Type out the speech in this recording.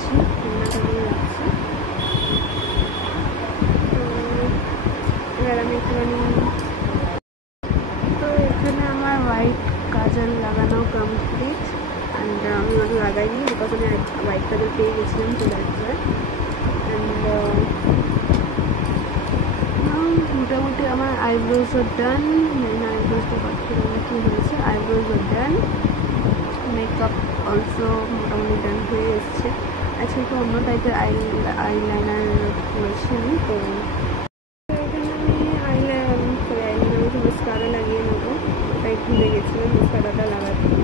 করছি তোমরা কেমন লাগছে। তো এবার আমি একটুখানি, তো এখানে আমার হোয়াইট কাজল লাগানো কমপ্লিট। অ্যান্ড আমি ওটা লাগাইনি বিকজ আমি হোয়াইট কাজল পেয়ে গেছিলাম চলে আসবে। অ্যান্ড মোটামুটি আমার আইব্রোজও ডান, আইব্রোজটা কী হয়েছে, আইব্রোজও ডান, মেকআপ অলসো মোটামুটি ডান হয়ে এসছে। আজকে একটু অন্য টাইপের আইলাইনার করেছি আমি। তো এখানে আমি আইলাইনার মাস্কারা লাগিয়ে নেবো, ওটাই ভুলে গেছিলাম মাস্কারাটা লাগাতে।